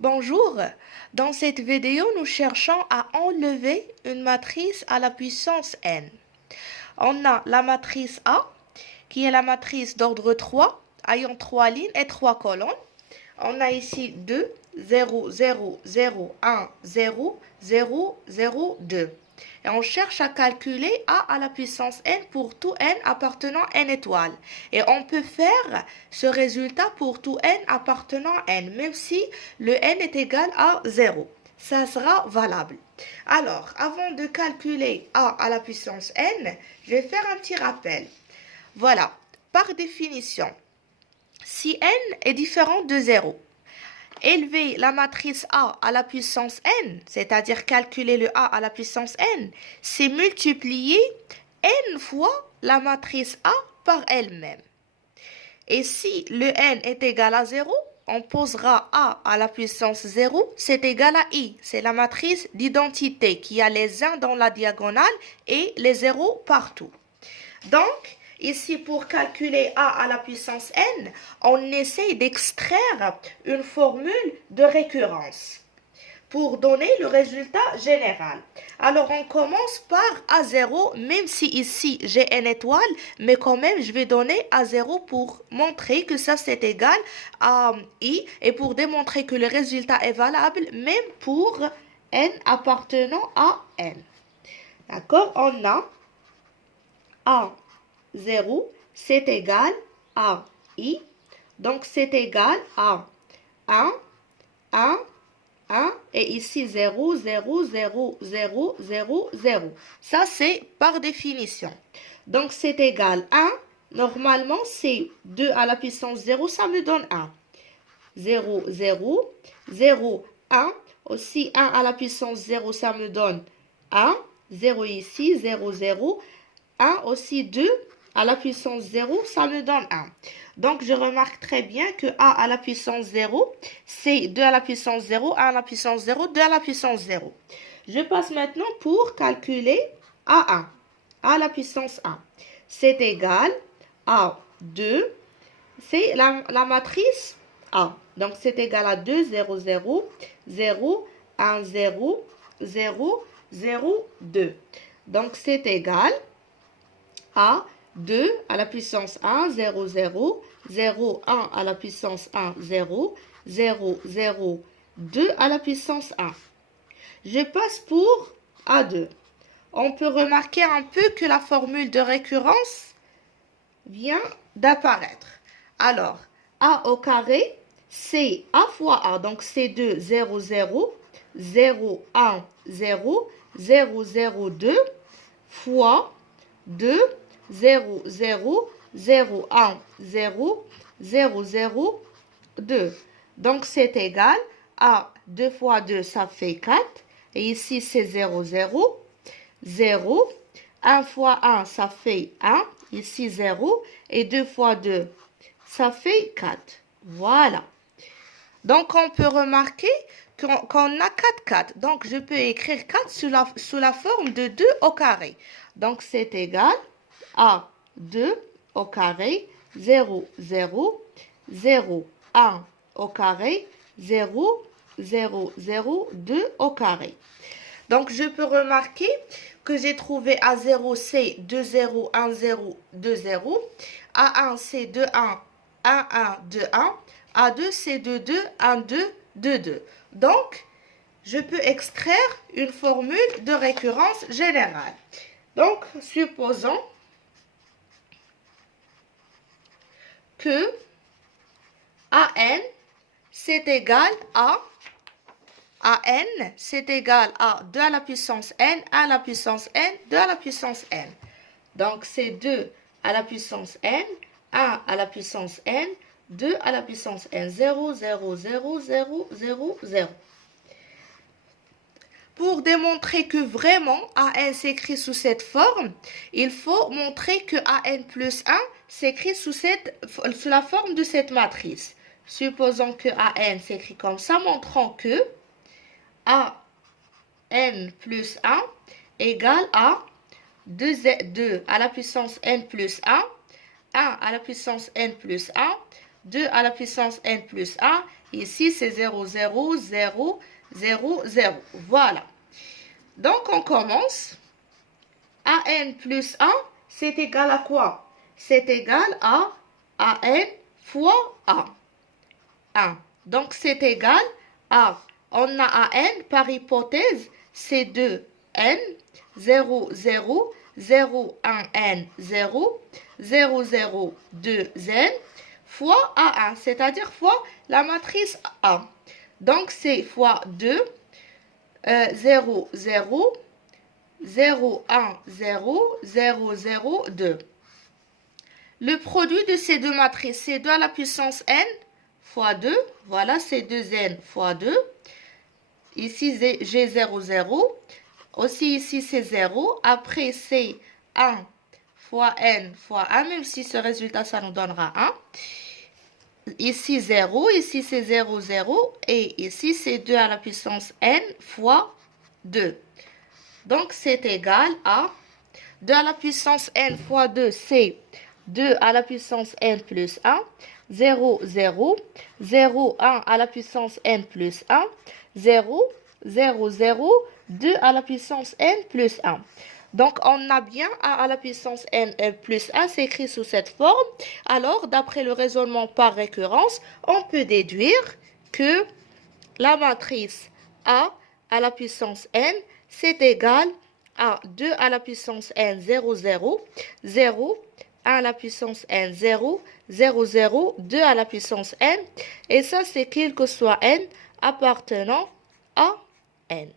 Bonjour, dans cette vidéo, nous cherchons à enlever une matrice à la puissance n. On a la matrice A, qui est la matrice d'ordre 3, ayant 3 lignes et 3 colonnes. On a ici 2, 0, 0, 0, 1, 0, 0, 0, 2. Et on cherche à calculer A à la puissance n pour tout n appartenant à n étoiles. Et on peut faire ce résultat pour tout n appartenant à n, même si le n est égal à 0. Ça sera valable. Alors, avant de calculer A à la puissance n, je vais faire un petit rappel. Voilà, par définition, si n est différent de 0, élever la matrice A à la puissance n, c'est-à-dire calculer le A à la puissance n, c'est multiplier n fois la matrice A par elle-même. Et si le n est égal à 0, on posera A à la puissance 0, c'est égal à I. C'est la matrice d'identité qui a les 1 dans la diagonale et les 0 partout. Donc, ici, pour calculer A à la puissance n, on essaie d'extraire une formule de récurrence pour donner le résultat général. Alors, on commence par A0, même si ici j'ai n étoiles, mais quand même, je vais donner A0 pour montrer que ça, c'est égal à I et pour démontrer que le résultat est valable même pour n appartenant à n. D'accord? On a A0, c'est égal à I, donc c'est égal à 1, 1, 1, et ici 0, 0, 0, 0, 0, 0. Ça, c'est par définition. Donc, c'est égal à 1. Normalement, c'est 2 à la puissance 0, ça me donne 1. 0, 0, 0, 1. Aussi, 1 à la puissance 0, ça me donne 1. 0 ici, 0, 0. 1 aussi 2 à la puissance 0, ça me donne 1. Donc, je remarque très bien que A à la puissance 0, c'est 2 à la puissance 0, 1 à la puissance 0, 2 à la puissance 0. Je passe maintenant pour calculer A1. A à la puissance 1. C'est égal à 2. C'est la matrice A. Donc, c'est égal à 2, 0, 0, 0, 1, 0, 0, 0, 2. Donc, c'est égal à 2 à la puissance 1, 0, 0, 0, 1 à la puissance 1, 0, 0, 0, 2 à la puissance 1. Je passe pour A2. On peut remarquer un peu que la formule de récurrence vient d'apparaître. Alors, A au carré, c'est A fois A. Donc, c'est 2, 0, 0, 0, 1, 0, 0, 0, 2 fois 2, 0, 0, 0, 1, 0, 0, 0, 2. Donc, c'est égal à 2 fois 2, ça fait 4. Et ici, c'est 0, 0, 0. 1 fois 1, ça fait 1. Ici, 0. Et 2 fois 2, ça fait 4. Voilà. Donc, on peut remarquer qu'on a 4 4. Donc, je peux écrire 4 sous la forme de 2 au carré. Donc, c'est égal à 2 au carré, 0, 0, 0, 1 au carré, 0, 0, 0, 2 au carré. Donc, je peux remarquer que j'ai trouvé A0, c'est 2, 0, 1, 0, 2, 0. A1, c'est 2, 1, 1, 1, 2, 1. A2, c'est 2, 2, 1, 2, 2, 2. Donc, je peux extraire une formule de récurrence générale. Donc, supposons que AN, c'est égal à AN, c'est égal à 2 à la puissance n, 1 à la puissance n, 2 à la puissance n. Donc, c'est 2 à la puissance n, 1 à la puissance n, 2 à la puissance n. 0, 0, 0, 0, 0, 0. Pour démontrer que vraiment AN s'écrit sous cette forme, il faut montrer que AN plus 1 s'écrit sous la forme de cette matrice. Supposons que AN s'écrit comme ça, montrant que AN plus 1 égale à 2 à la puissance n plus 1, 1 à la puissance n plus 1, 2 à la puissance n plus 1. Ici, c'est 0, 0, 0, 0, 0. Voilà. Donc, on commence. AN plus 1, c'est égal à quoi? C'est égal à AN fois A. 1. Donc, c'est égal à, on a AN par hypothèse, c'est 2N, 0, 0, 0, 1, N, 0, 0, 0, 2, N, fois A1, c'est-à-dire fois la matrice A. Donc, c'est fois 2, 0, 0, 0, 1, 0, 0, 0, 2. Le produit de ces deux matrices, c'est 2 à la puissance n fois 2. Voilà, c'est 2n fois 2. Ici, j'ai 0, 0. Aussi, ici, c'est 0. Après, c'est 1 fois n fois 1, même si ce résultat, ça nous donnera 1. Ici, 0. Ici, c'est 0, 0. Et ici, c'est 2 à la puissance n fois 2. Donc, c'est égal à 2 à la puissance n fois 2, c'est 2 à la puissance n plus 1, 0, 0, 0, 1 à la puissance n plus 1, 0, 0, 0, 2 à la puissance n plus 1. Donc, on a bien a à la puissance n plus 1, c'est écrit sous cette forme. Alors, d'après le raisonnement par récurrence, on peut déduire que la matrice a à la puissance n, c'est égal à 2 à la puissance n, 0, 0, 0, 1 à la puissance n, 0, 0, 0, 2 à la puissance n. Et ça, c'est quel que soit n appartenant à n.